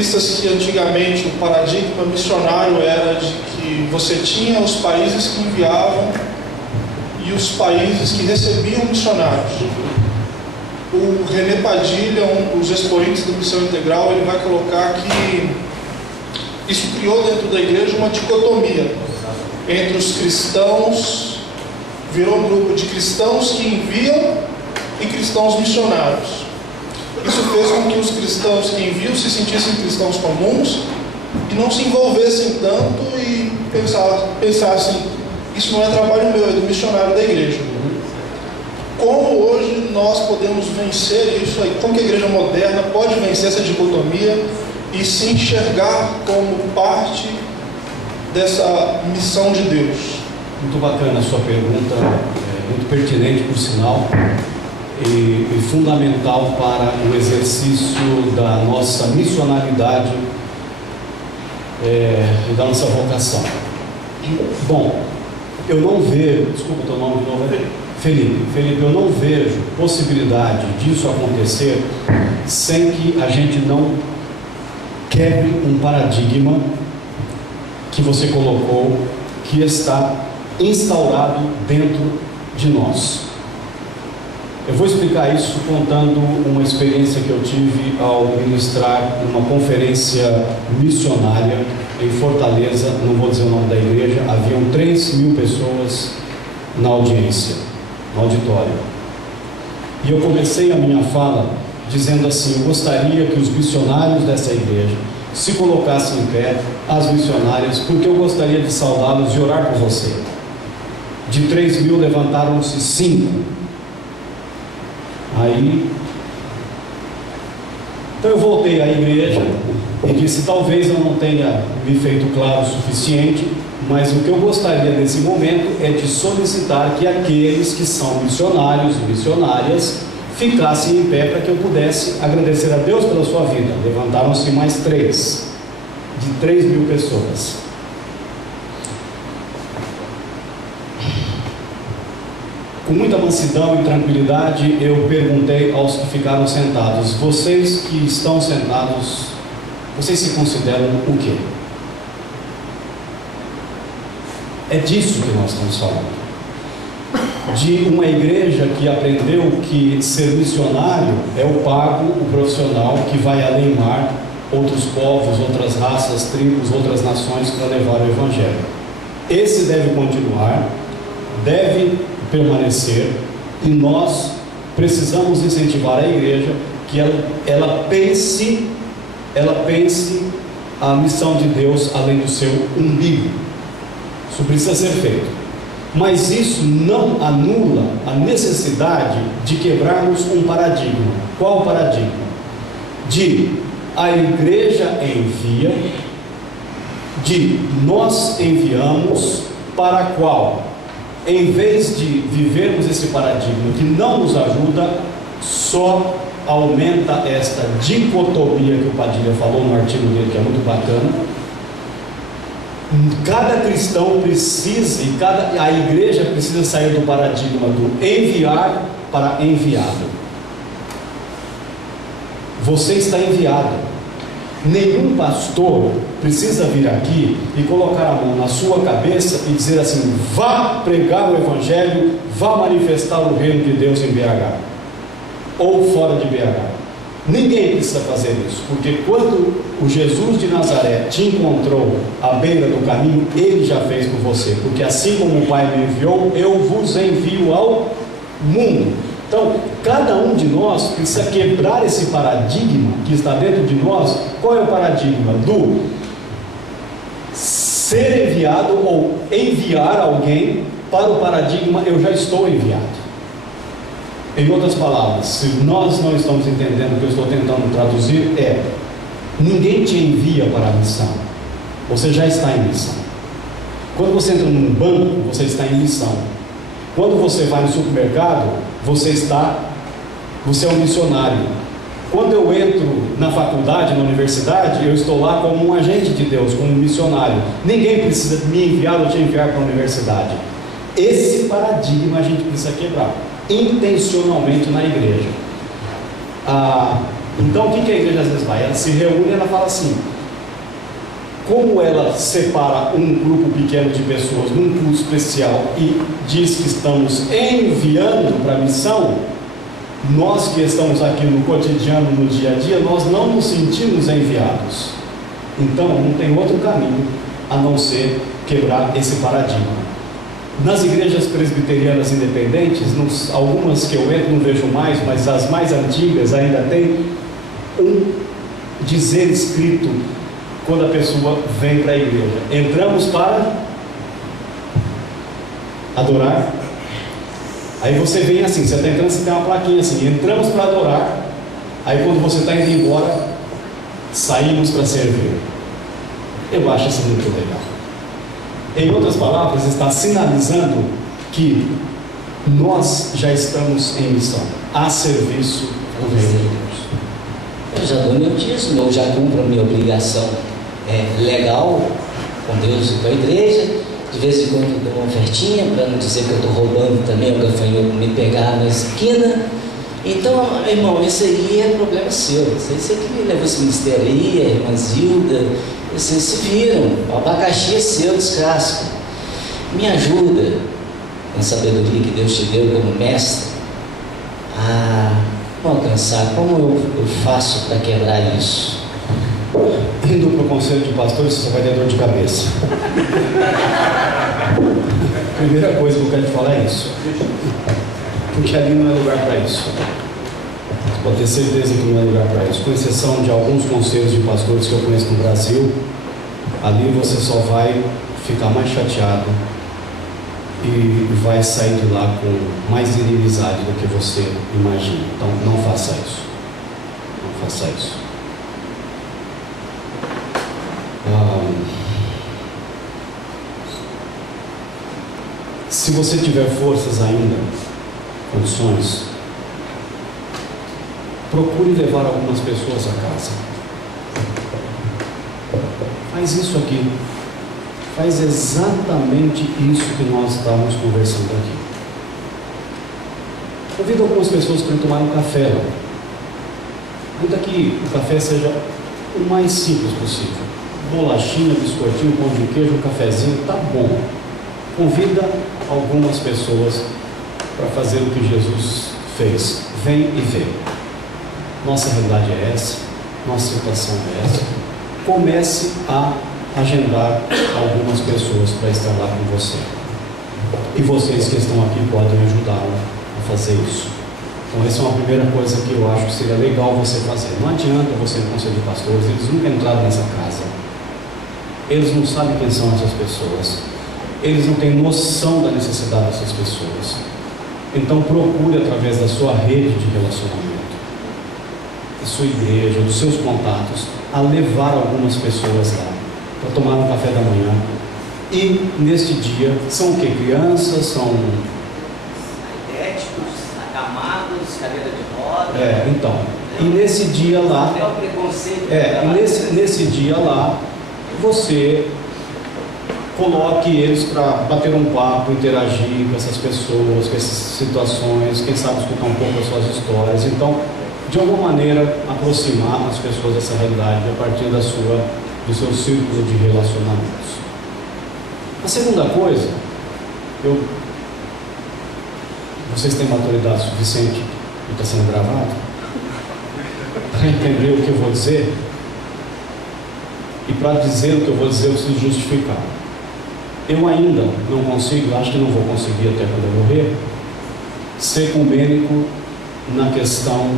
vistas que antigamente o paradigma missionário era de que você tinha os países que enviavam e os países que recebiam missionários. O René Padilha, um dos expoentes da missão integral, ele vai colocar que isso criou dentro da igreja uma dicotomia entre os cristãos, virou um grupo de cristãos que enviam e cristãos missionários. Isso fez com que os cristãos que enviam se sentissem cristãos comuns e não se envolvessem tanto e pensassem, isso não é trabalho meu, é do missionário da igreja. Como hoje nós podemos vencer isso aí? Como que a igreja moderna pode vencer essa dicotomia e se enxergar como parte dessa missão de Deus? Muito bacana a sua pergunta, muito pertinente por sinal, e fundamental para o exercício da nossa missionalidade e da nossa vocação. Bom, eu não vejo, desculpa o teu nome de novo, Felipe, eu não vejo possibilidade disso acontecer sem que a gente não quebre um paradigma que você colocou, que está instaurado dentro de nós. Eu vou explicar isso contando uma experiência que eu tive ao ministrar uma conferência missionária em Fortaleza. Não vou dizer o nome da igreja. Haviam 3.000 pessoas na audiência, no auditório, e eu comecei a minha fala dizendo assim: eu gostaria que os missionários dessa igreja se colocassem em pé, as missionárias, porque eu gostaria de saudá-los e orar por você. De 3.000 levantaram-se 5. Então eu voltei à igreja e disse: talvez eu não tenha me feito claro o suficiente, mas o que eu gostaria nesse momento é de solicitar que aqueles que são missionários e missionárias ficassem em pé para que eu pudesse agradecer a Deus pela sua vida. Levantaram-se mais 3, de 3.000 pessoas. Com muita mansidão e tranquilidade, eu perguntei aos que ficaram sentados: vocês que estão sentados, vocês se consideram o quê? É disso que nós estamos falando. De uma igreja que aprendeu que ser missionário é o pago, o profissional que vai além mar outros povos, outras raças, tribos, outras nações para levar o evangelho. Esse deve continuar, deve permanecer, e nós precisamos incentivar a igreja que ela pense a missão de Deus além do seu umbigo. Isso precisa ser feito, mas isso não anula a necessidade de quebrarmos um paradigma. Qual o paradigma? De a igreja envia, de nós enviamos, para qual, em vez de vivermos esse paradigma que não nos ajuda, só aumenta esta dicotomia que o Padilha falou no artigo dele, que é muito bacana. Cada cristão precisa, a igreja precisa sair do paradigma do enviar para enviado. Você está enviado. Nenhum pastor precisa vir aqui e colocar a mão na sua cabeça e dizer assim: vá pregar o evangelho, vá manifestar o reino de Deus em BH ou fora de BH. Ninguém precisa fazer isso, porque quando o Jesus de Nazaré te encontrou à beira do caminho, ele já fez por você, porque assim como o Pai me enviou, eu vos envio ao mundo. Então, cada um de nós precisa quebrar esse paradigma que está dentro de nós. Qual é o paradigma? Do ser enviado ou enviar alguém, para o paradigma eu já estou enviado. Em outras palavras, se nós não estamos entendendo o que eu estou tentando traduzir, ninguém te envia para a missão, você já está em missão. Quando você entra num banco, você está em missão. Quando você vai no supermercado, você é um missionário. Quando eu entro na faculdade, na universidade, eu estou lá como um agente de Deus, como um missionário. Ninguém precisa me enviar ou te enviar para a universidade. Esse paradigma a gente precisa quebrar intencionalmente na igreja. Então, o que a igreja às vezes vai? Ela se reúne e ela fala assim: como ela separa um grupo pequeno de pessoas num culto especial e diz que estamos enviando para a missão, nós que estamos aqui no cotidiano, no dia a dia, nós não nos sentimos enviados. Então, não tem outro caminho a não ser quebrar esse paradigma. Nas igrejas presbiterianas independentes, algumas que eu entro não vejo mais, mas as mais antigas ainda tem um dizer escrito quando a pessoa vem para a igreja: entramos para adorar. Aí você vem assim, você está entrando, você tem uma plaquinha assim: entramos para adorar. Aí quando você está indo embora, saímos para servir. Eu acho isso muito legal. Em outras palavras, está sinalizando que nós já estamos em missão, a serviço do reino de Deus. Eu já dou meu dízimo, eu já cumpro a minha obrigação legal com Deus e com a igreja. De vez em quando eu dou uma ofertinha, para não dizer que eu estou roubando também, o gafanhoto me pegar na esquina. Então, irmão, isso aí é problema seu. Você que levou esse ministério aí, a irmã Zilda, vocês se viram, o abacaxi é seu, descasca. Me ajuda, com a sabedoria que Deus te deu como mestre, a alcançar. Como eu faço para quebrar isso? Indo para o conselho de pastores, você vai ter dor de cabeça. Primeira coisa que eu quero te falar é isso, porque ali não é lugar para isso. Você pode ter certeza que não é lugar para isso, com exceção de alguns conselhos de pastores que eu conheço no Brasil. Ali você só vai ficar mais chateado e vai sair de lá com mais inimizade do que você imagina. Então não faça isso, não faça isso. Se você tiver forças ainda, condições, procure levar algumas pessoas a casa. Faz isso aqui. Faz exatamente isso que nós estávamos conversando aqui. Convido algumas pessoas para tomar um café lá. Ainda que o café seja o mais simples possível. Bolachinha, biscoitinho, pão de queijo, um cafezinho, tá bom. Convida algumas pessoas para fazer o que Jesus fez. Vem e vê. Nossa realidade é essa, nossa situação é essa. Comece a agendar algumas pessoas para estar lá com você. E vocês que estão aqui podem ajudá-lo a fazer isso. Então essa é uma primeira coisa que eu acho que seria legal você fazer. Não adianta você ir no conselho de pastores, eles nunca entraram nessa casa. Eles não sabem quem são essas pessoas. Eles não têm noção da necessidade dessas pessoas. Então procure através da sua rede de relacionamento, da sua igreja, dos seus contatos, a levar algumas pessoas lá para tomar um café da manhã. E neste dia, são o que? Crianças, são Éticos, acamados, cadeira de roda. Então. E nesse dia lá, é o preconceito. E nesse dia lá, você coloque eles para bater um papo, interagir com essas pessoas, com essas situações, quem sabe escutar um pouco as suas histórias. Então, de alguma maneira, aproximar as pessoas dessa realidade a partir do seu círculo de relacionamentos. A segunda coisa, vocês têm maturidade suficiente e está sendo gravado para entender o que eu vou dizer, e para dizer o que eu vou dizer eu preciso justificar. Eu ainda não consigo, acho que não vou conseguir até quando eu morrer, ser ecumênico na questão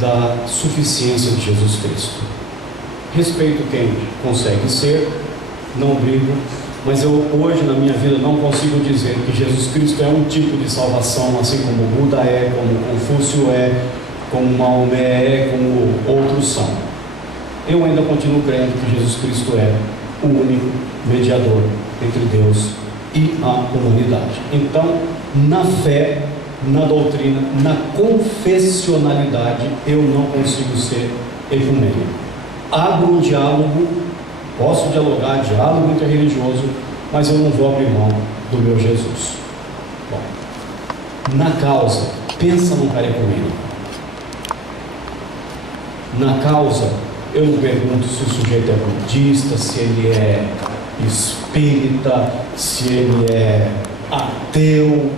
da suficiência de Jesus Cristo. Respeito quem consegue ser, não brigo, mas eu hoje na minha vida não consigo dizer que Jesus Cristo é um tipo de salvação, assim como Buda é, como Confúcio é, como Maomé é, como outros são. Eu ainda continuo crendo que Jesus Cristo é o único mediador entre Deus e a humanidade. Então, na fé, na doutrina, na confessionalidade, eu não consigo ser ecumênico. Abro um diálogo, posso dialogar, diálogo interreligioso, mas eu não vou abrir mão do meu Jesus. Bom, na causa, pensa num cara ecumênico. Na causa, eu não pergunto se o sujeito é budista, se ele é espírita, se ele é ateu.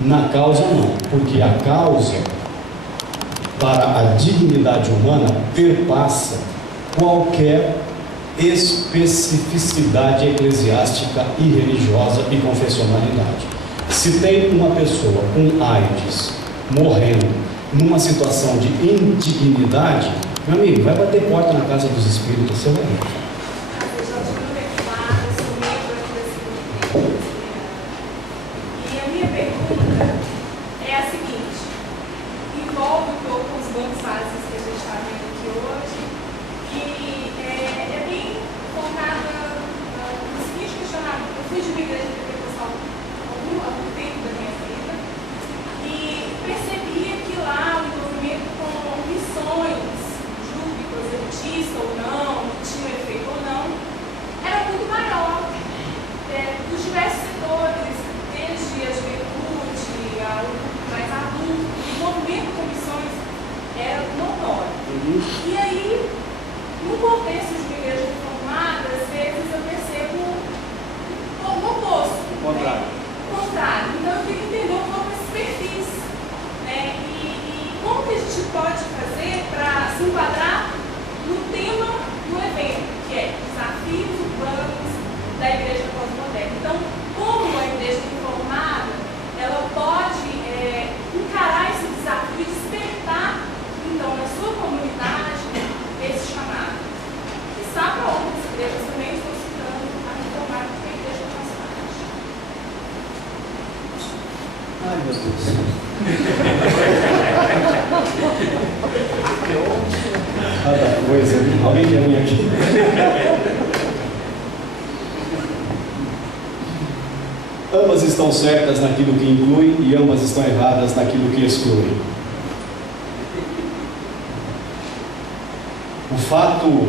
Na causa não, porque a causa para a dignidade humana perpassa qualquer especificidade eclesiástica e religiosa e confessionalidade. Se tem uma pessoa com AIDS morrendo numa situação de indignidade, meu amigo, vai bater porta na casa dos espíritos, você vai ver. E aí, no contexto de igrejas reformadas, às vezes eu percebo o oposto. O contrário. O contrário. Então eu queria entender um pouco esses perfis. Né? E como que a gente pode fazer para se enquadrar no tema do evento, que é desafios urbanos da igreja pós-moderna. Então, como a igreja reformada, ela pode encarar esse desafio e despertar, então, na sua comunidade, esse chamado. E sabe para outras igrejas também estou citando a reformada, porque a igreja faz parte. Ai, meu Deus. Coisa, alguém quer vir aqui? Ambas estão certas naquilo que inclui e ambas estão erradas naquilo que exclui. O fato,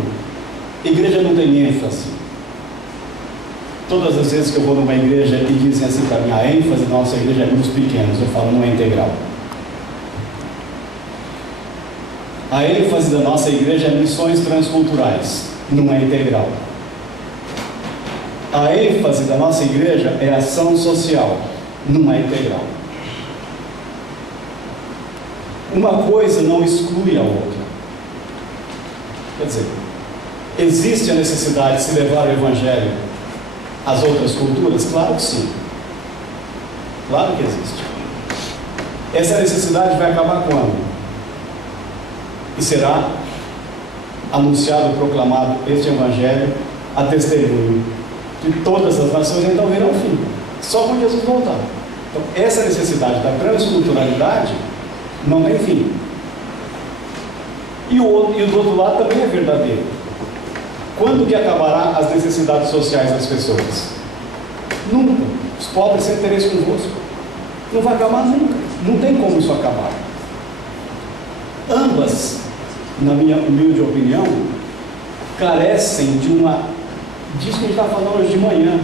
igreja não tem ênfase. Todas as vezes que eu vou numa igreja e dizem assim para mim, a ênfase da nossa igreja é grupos pequenos, eu falo, não é integral. A ênfase da nossa igreja é missões transculturais, não é integral. A ênfase da nossa igreja é ação social, não é integral. Uma coisa não exclui a outra. Quer dizer, existe a necessidade de se levar o Evangelho às outras culturas? Claro que sim. Claro que existe. Essa necessidade vai acabar quando? E será anunciado, proclamado este Evangelho a testemunho de todas as nações, então verão o fim. Só quando Jesus voltar. Então, essa necessidade da transculturalidade não tem fim. E o do outro lado também é verdadeiro. Quando que acabará as necessidades sociais das pessoas? Nunca. Os pobres sem interesse convosco. Não vai acabar nunca. Não tem como isso acabar. Ambas, na minha humilde opinião, carecem de uma... disso que a gente está falando hoje de manhã.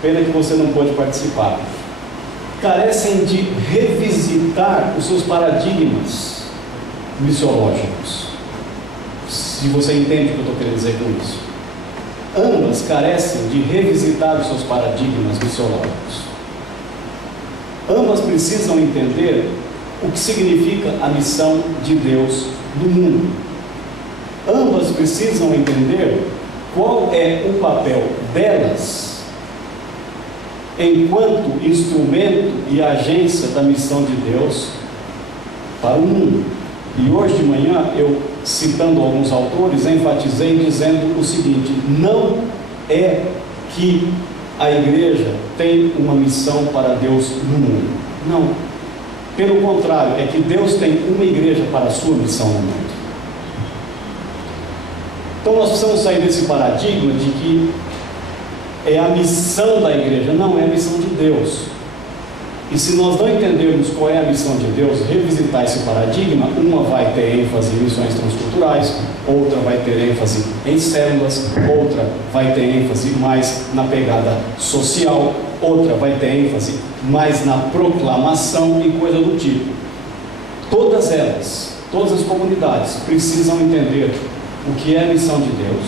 Pena que você não pôde participar. Carecem de revisitar os seus paradigmas missiológicos. Se você entende o que eu estou querendo dizer com isso. Ambas carecem de revisitar os seus paradigmas missiológicos. Ambas precisam entender o que significa a missão de Deus no mundo. Ambas precisam entender qual é o papel delas enquanto instrumento e agência da missão de Deus para o mundo. E hoje de manhã, eu, citando alguns autores, enfatizei dizendo o seguinte: não é que a igreja tem uma missão para Deus no mundo. Não. Pelo contrário, é que Deus tem uma igreja para a sua missão no mundo. Então nós precisamos sair desse paradigma de que é a missão da igreja. Não, é a missão de Deus. E se nós não entendermos qual é a missão de Deus, revisitar esse paradigma, uma vai ter ênfase em missões transculturais, outra vai ter ênfase em células, outra vai ter ênfase mais na pegada social, outra vai ter ênfase mais na proclamação e coisa do tipo. Todas elas, todas as comunidades precisam entender o que é a missão de Deus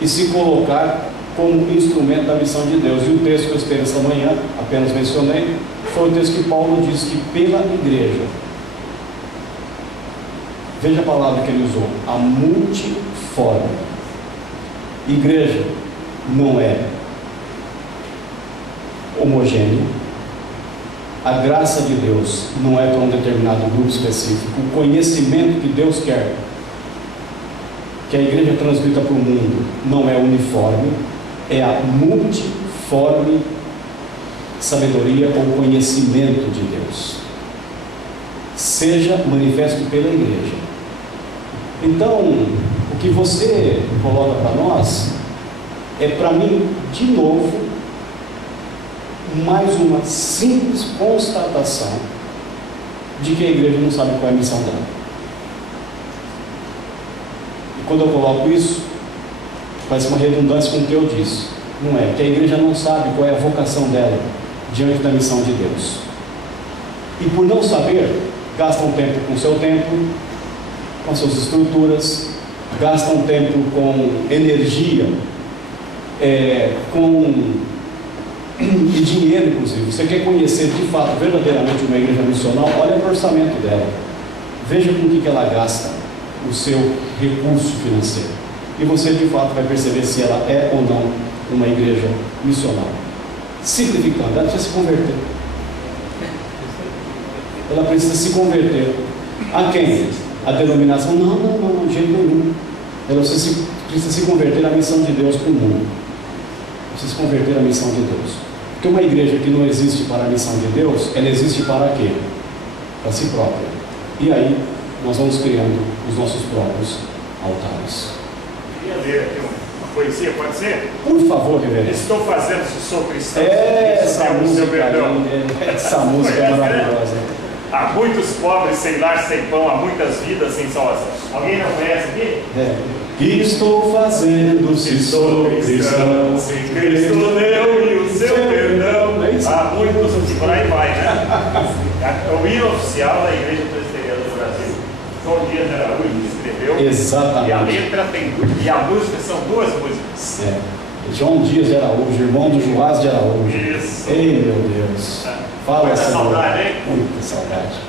e se colocar como instrumento da missão de Deus. E o texto que eu estudei essa manhã, apenas mencionei, foi o texto que Paulo diz que pela igreja, veja a palavra que ele usou, a multiforme. Igreja não é homogênea, a graça de Deus não é para um determinado grupo específico, o conhecimento que Deus quer que a igreja transmita para o mundo não é uniforme, é a multiforme sabedoria ou conhecimento de Deus, seja manifesto pela igreja. Então, o que você coloca para nós é, para mim, de novo, mais uma simples constatação de que a igreja não sabe qual é a missão dela. E quando eu coloco isso, parece uma redundância com o que eu disse. Não é, que a igreja não sabe qual é a vocação dela diante da missão de Deus. E por não saber, gastam tempo com o seu tempo, com suas estruturas, gastam tempo com energia, e dinheiro, inclusive. Você quer conhecer de fato, verdadeiramente, uma igreja missional? Olha para o orçamento dela, veja com o que ela gasta o seu recurso financeiro, e você de fato vai perceber se ela é ou não uma igreja missional. Simplificando, ela precisa se converter. Ela precisa se converter. A quem? A denominação? Não, de jeito nenhum. Ela precisa se converter à missão de Deus para o mundo. Precisa se converter à missão de Deus. Porque uma igreja que não existe para a missão de Deus, ela existe para quê? Para si própria. E aí, nós vamos criando os nossos próprios altares. Queria ler aqui uma poesia, pode ser? Por favor, reverendo. Estou fazendo se sou cristão. Essa música é maravilhosa. Há muitos pobres sem lar, sem pão, há muitas vidas sem salvação. Alguém não conhece aqui? Estou fazendo se sou cristão, se Cristo deu e o seu perdão. Há muitos, e por aí vai, né? O hino oficial da Igreja Presbiteriana do Brasil. João Dias de Araújo escreveu. Exatamente. E a letra tem, e a música são duas músicas. João Dias de Araújo, irmão do Joás de Araújo. Isso. Ei, meu Deus. Fala, muita Senhor. saudade, hein? Muita saudade.